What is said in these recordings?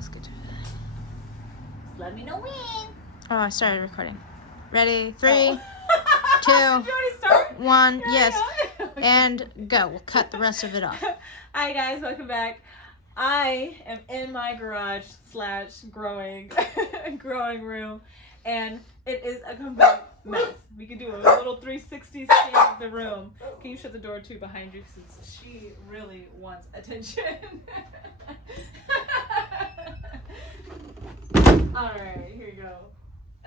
Sounds good. Just let me know when. Oh, I started recording. Ready? 3, 2, Did you already start? 1. Yes. Okay. And go. We'll cut the rest of it off. Hi guys, welcome back. I am in my garage / growing room, and it is a complete mess. We could do a little 360 scan of the room. Can you shut the door too behind you, since she really wants attention? Alright, here you go.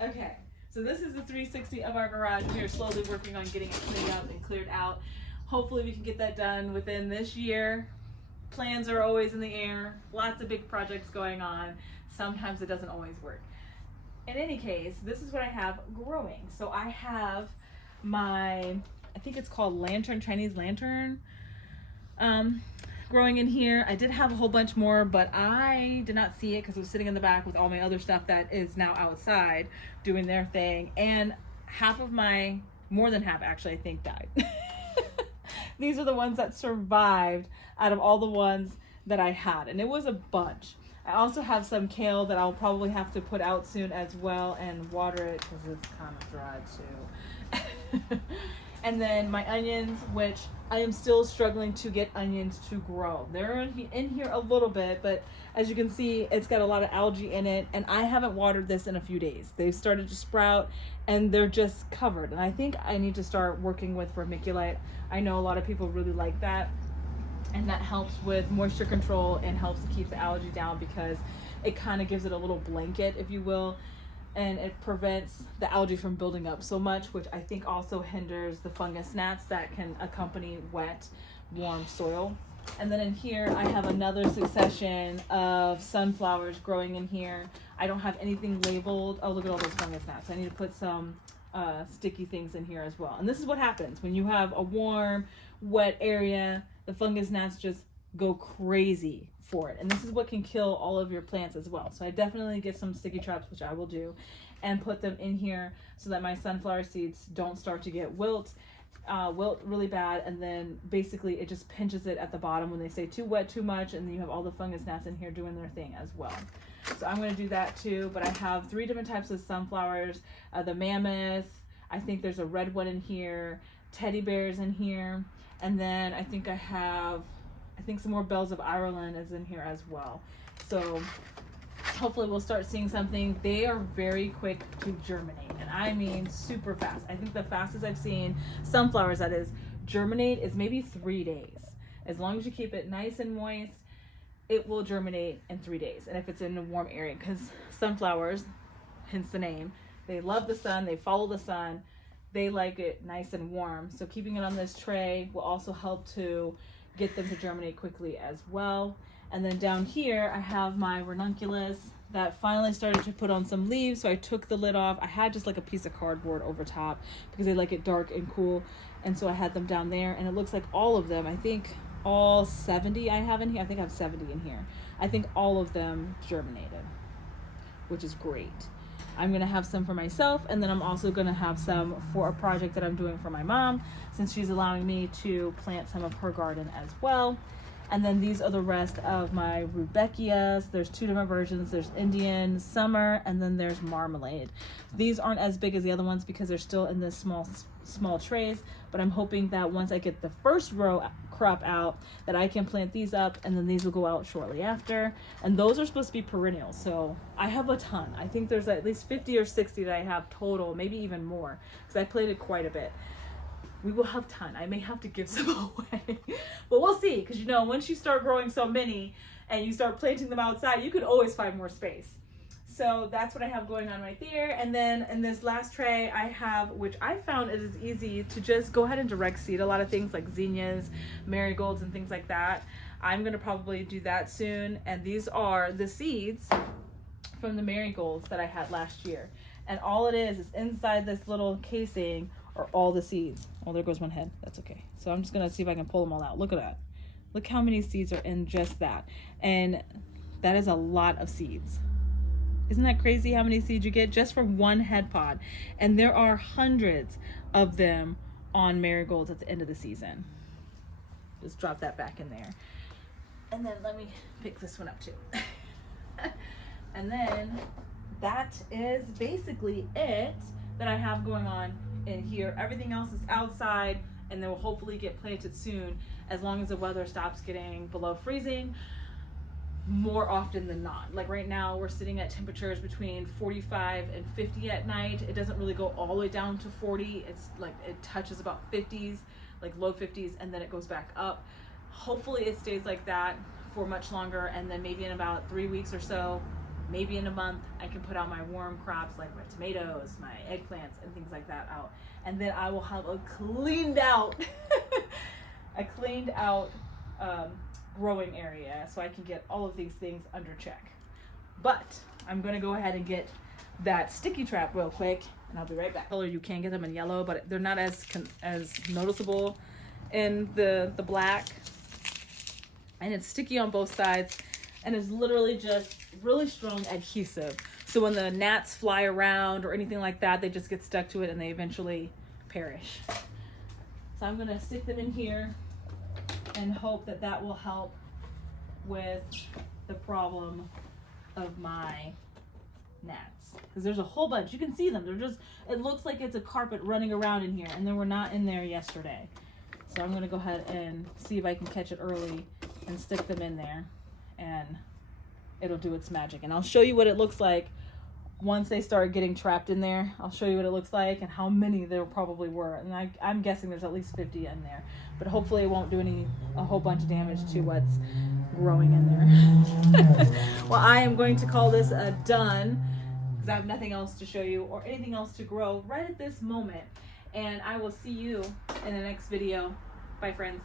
Okay, so this is the 360 of our garage. We are slowly working on getting it cleaned up and cleared out. Hopefully we can get that done within this year. Plans are always in the air. Lots of big projects going on. Sometimes it doesn't always work. In any case, this is what I have growing. So I have my, I think it's called Chinese lantern, growing in here. I did have a whole bunch more, but I did not see it because it was sitting in the back with all my other stuff that is now outside doing their thing. And more than half actually, I think, died. These are the ones that survived out of all the ones that I had, and it was a bunch. I also have some kale that I'll probably have to put out soon as well and water it because it's kind of dry too. And then my onions, which I am still struggling to get onions to grow. They're in here a little bit, but as you can see, it's got a lot of algae in it, and I haven't watered this in a few days. They've started to sprout and they're just covered, and I think I need to start working with vermiculite. I know a lot of people really like that, and that helps with moisture control and helps to keep the algae down because it kind of gives it a little blanket, if you will, and it prevents the algae from building up so much, which I think also hinders the fungus gnats that can accompany wet, warm soil. And then in here, I have another succession of sunflowers growing in here. I don't have anything labeled. Oh, look at all those fungus gnats. I need to put some sticky things in here as well. And this is what happens when you have a warm, wet area. The fungus gnats just go crazy for it, and this is what can kill all of your plants as well. So I definitely get some sticky traps, which I will do, and put them in here so that my sunflower seeds don't start to get wilt really bad, and then basically it just pinches it at the bottom when they stay too wet too much, and then you have all the fungus gnats in here doing their thing as well. So I'm going to do that too. But I have 3 different types of sunflowers. The mammoth, I think there's a red one in here, teddy bears in here, and then I think some more bells of Ireland is in here as well. So hopefully we'll start seeing something. They are very quick to germinate, and I mean super fast. I think the fastest I've seen sunflowers, that is, germinate is maybe 3 days. As long as you keep it nice and moist, it will germinate in 3 days. And if it's in a warm area, because sunflowers, hence the name, they love the sun, they follow the sun, they like it nice and warm. So keeping it on this tray will also help to get them to germinate quickly as well. And then down here I have my ranunculus that finally started to put on some leaves, so I took the lid off. I had just like a piece of cardboard over top because they like it dark and cool, and so I had them down there, and it looks like all of them, I think all 70 I have in here, I think I have 70 in here, I think all of them germinated, which is great. I'm going to have some for myself, and then I'm also going to have some for a project that I'm doing for my mom, since she's allowing me to plant some of her garden as well. And then these are the rest of my rudbeckias. There's 2 different versions. There's Indian, Summer, and then there's Marmalade. These aren't as big as the other ones because they're still in this small trays, but I'm hoping that once I get the first row crop out that I can plant these up, and then these will go out shortly after. And those are supposed to be perennials, so I have a ton. I think there's at least 50 or 60 that I have total, maybe even more, because I planted quite a bit. We will have ton. I may have to give some away, but we'll see, because you know, once you start growing so many and you start planting them outside, you could always find more space. So that's what I have going on right there. And then in this last tray I have, which I found it is easy to just go ahead and direct seed a lot of things like zinnias, marigolds, and things like that. I'm going to probably do that soon. And these are the seeds from the marigolds that I had last year. And all it is inside this little casing are all the seeds. Oh, there goes one head. That's okay. So I'm just going to see if I can pull them all out. Look at that. Look how many seeds are in just that. And that is a lot of seeds. Isn't that crazy how many seeds you get just from one head pod? And there are hundreds of them on marigolds at the end of the season. Just drop that back in there. And then let me pick this one up too. And then that is basically it that I have going on in here. Everything else is outside, and they will hopefully get planted soon, as long as the weather stops getting below freezing more often than not. Like right now we're sitting at temperatures between 45 and 50 at night. It doesn't really go all the way down to 40. It's like it touches about 50s, like low 50s, and then it goes back up. Hopefully it stays like that for much longer, and then maybe in about 3 weeks or so, maybe in a month, I can put out my warm crops like my tomatoes, my eggplants, and things like that out. And then I will have a cleaned out growing area, so I can get all of these things under check. But I'm gonna go ahead and get that sticky trap real quick, and I'll be right back. Color, you can get them in yellow, but they're not as noticeable in the black, and it's sticky on both sides, and it's literally just really strong adhesive. So when the gnats fly around or anything like that, they just get stuck to it and they eventually perish. So I'm gonna stick them in here and hope that that will help with the problem of my gnats. Because there's a whole bunch. You can see them. They're just, it looks like it's a carpet running around in here, and they were not in there yesterday. So I'm going to go ahead and see if I can catch it early and stick them in there, and it'll do its magic. And I'll show you what it looks like once they start getting trapped in there. I'll show you what it looks like and how many there probably were. And I'm guessing there's at least 50 in there. But hopefully it won't do a whole bunch of damage to what's growing in there. Well, I am going to call this a done, because I have nothing else to show you or anything else to grow right at this moment. And I will see you in the next video. Bye, friends.